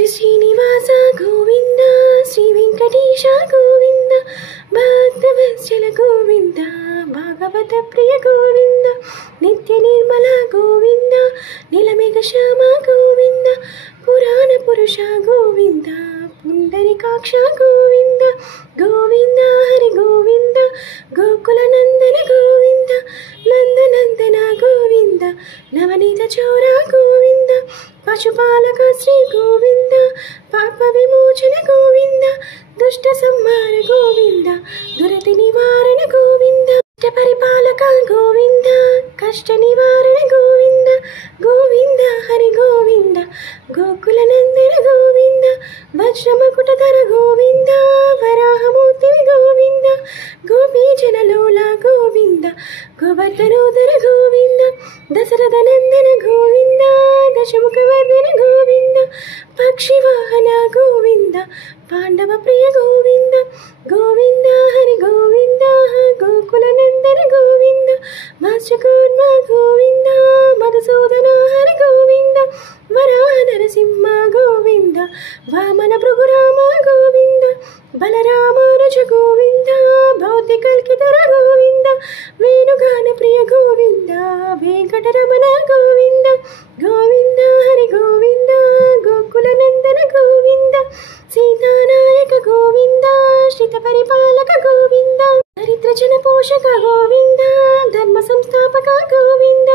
శ్రీ శ్రీనివాస గోవింద శ్రీ వెంకటేశ గోవింద భక్తవత్సల గోవింద భాగవత ప్రియ గోవింద నిత్య నిర్మల గోవింద నీలమేఘ శ్యామ గోవింద పురాణ పురుష గోవింద పుండరీకాక్ష గోవింద గోవింద హరి గోవింద గోకుల నందన గోవింద నందనందన గోవింద నవనీత చౌర గోవింద పశుపాలక శ్రీ గోవింద పాప విమోచన గోవింద దుష్ట సంహార గోవింద దురతి నివారణ గోవింద పరిపాలక గోవింద కష్ట నివారణ గోవింద గోవింద హరి గోవింద గోకుల నందన గోవింద వజ్రమకుటధర గోవింద వరాహమూర్తి గోవింద గోపీజనలోల గోవింద గోవర్ధనోదర గోవింద దశరథ నందన గోవింద దశముఖవర్ధన గోవింద పక్షివాహన గోవింద పాండవ ప్రియ గోవింద గోవింద హరి గోవింద గోకుల నందన గోవింద మత్స్యకూర్మ గోవింద మధుసూదన హరి గోవింద వరాహ నరసింహ గోవింద వామన భృగురామ గోవింద బలరామానుజ గోవింద భౌతికల్కిధర గోవింద వేణుగాన ప్రియ గోవింద వెంకటరమణ గోవింద గోవింద హరి గోవింద గోకుల నందన గోవింద సీతానాయక గోవింద శ్రిత పరిపాలక గోవింద దరిద్ర జన పోషక గోవింద ధర్మ సంస్థాపక గోవింద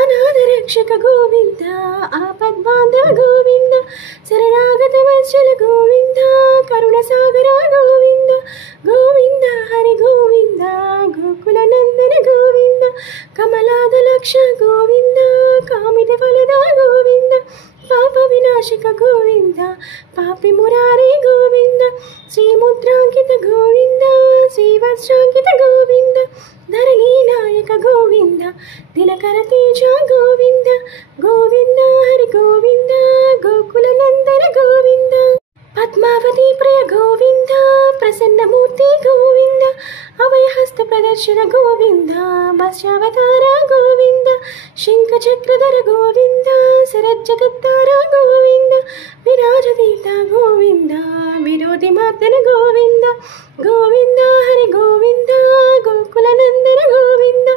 అనాథ రక్షక గోవింద ఆపద్బాంధవ గోవింద శరణాగత వత్సల గోవింద కరుణ సాగర గోవింద గోవింద హరి గోవింద గోకుల నందన గోవింద కమలాద లక్ష గోవింద కామిత ఫలద గోవింద పాప వినాశక గోవింద పాపి మురారి గోవింద శ్రీముద్రాంకిత గోవింద శ్రీవత్సాంకిత గోవింద ధరణీ నాయక గోవింద దినకర తేజ గోవింద గోవింద హరి గోవింద గోకుల నందన గోవింద పద్మావతి ప్రియ గోవింద ప్రసన్నమూర్తి గోవింద అభయహస్త ప్రదర్శన గోవింద మత్స్యావతార గోవింద శంఖ చక్రధర గోవింద శరజ్జగత్తార గోవింద విరాజతీర్థ గోవింద విరోధి మర్దన గోవింద గోవింద హరి గోవింద గోకుల నందన గోవింద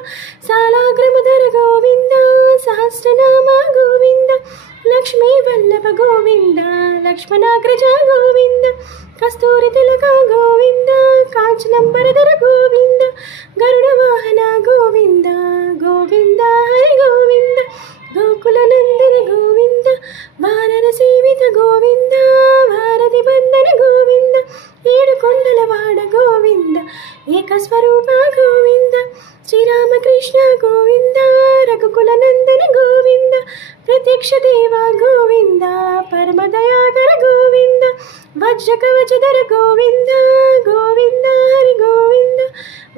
సాలాగ్రమధర గోవింద సహస్రనామ గోవింద లక్ష్మీ వల్లభ గోవింద లక్ష్మణాగ్రజ గోవింద కస్తూరి తిలక గోవింద కాంచనంబరధర గోవింద గరుడ వాహన గోవింద గోవింద హరి గోవింద గోకుల నందన గోవింద వానర సేవిత గోవింద వారధి బంధన గోవింద ఏడు కొండల వాడ గోవింద ఏకస్వరూప గోవింద శ్రీరామకృష్ణ గోవింద రఘుకుల నందన గోవింద ప్రత్యక్ష దేవ గోవింద పరమదయాకర గోవింద వజ్ర కవచధర గోవింద గోవింద హరి గోవింద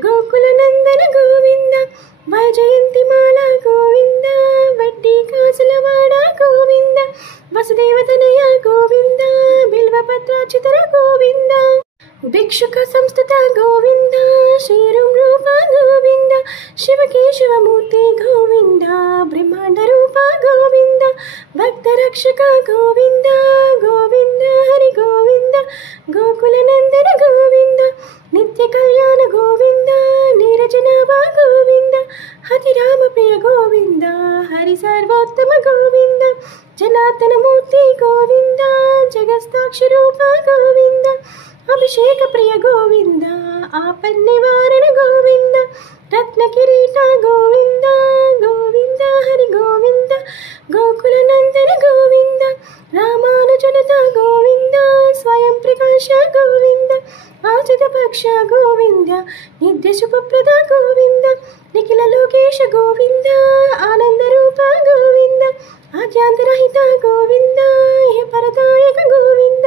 గోకుల నందన గోవింద వైజయంతి మాల గోవింద వడ్డీ కాసులవాడ గోవింద వసుదేవతనయ గోవింద బిల్వపత్రాచితర గోవింద భిక్షుక సంస్థిత గోవింద శ్రీరం రూప గోవింద శివకేశవమూర్తి గోవింద బ్రహ్మాండ రూప గోవింద భక్త రక్షక గోవింద గోవింద హరి గోవింద గోకుల నందన గోవింద నిత్య కళ్యాణ గోవింద నీరజనాభ గోవింద హతి రామ ప్రియ గోవింద హరి సర్వోత్తమ గోవింద జనార్దన మూర్తి గోవింద జగస్తాక్షి రూప గోవింద అభిషేక ప్రియ గోవింద ఆపద్ నివారణ గోవింద రత్న కిరీట గోవింద గోవింద హరి గోవింద గోకుల నందన గోవింద రామానుజనత గోవింద స్వయం ప్రకాశ గోవింద ఆచిత పక్ష గోవింద నిత్య శుభప్రద గోవింద నిఖిల లోకేశ గోవింద ఆనంద రూప గోవింద ఆద్యాంతరహిత గోవింద ఇహ పరదాయక గోవింద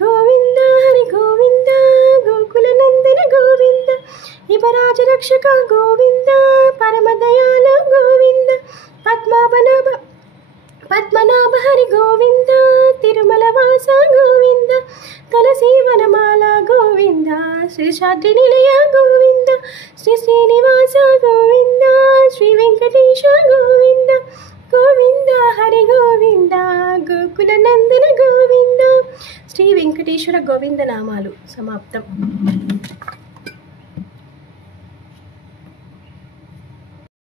గోవింద హరి గోవింద గోకుల నందన గోవింద ఇవరాజ రక్షక గోవింద పరమదయాల గోవింద పద్మనాభ హరి గోవింద తిరుమల వాస గోవింద తులసి వనమాల గోవింద శ్రీశాద్రి నిలయ గోవింద శ్రీ శ్రీనివాస గోవింద శ్రీ వెంకటేశ గోవింద గోవింద హరి గోవింద గోకుల నందన గోవింద వెంకటేశ్వర గోవింద నామాలు సమాప్తం.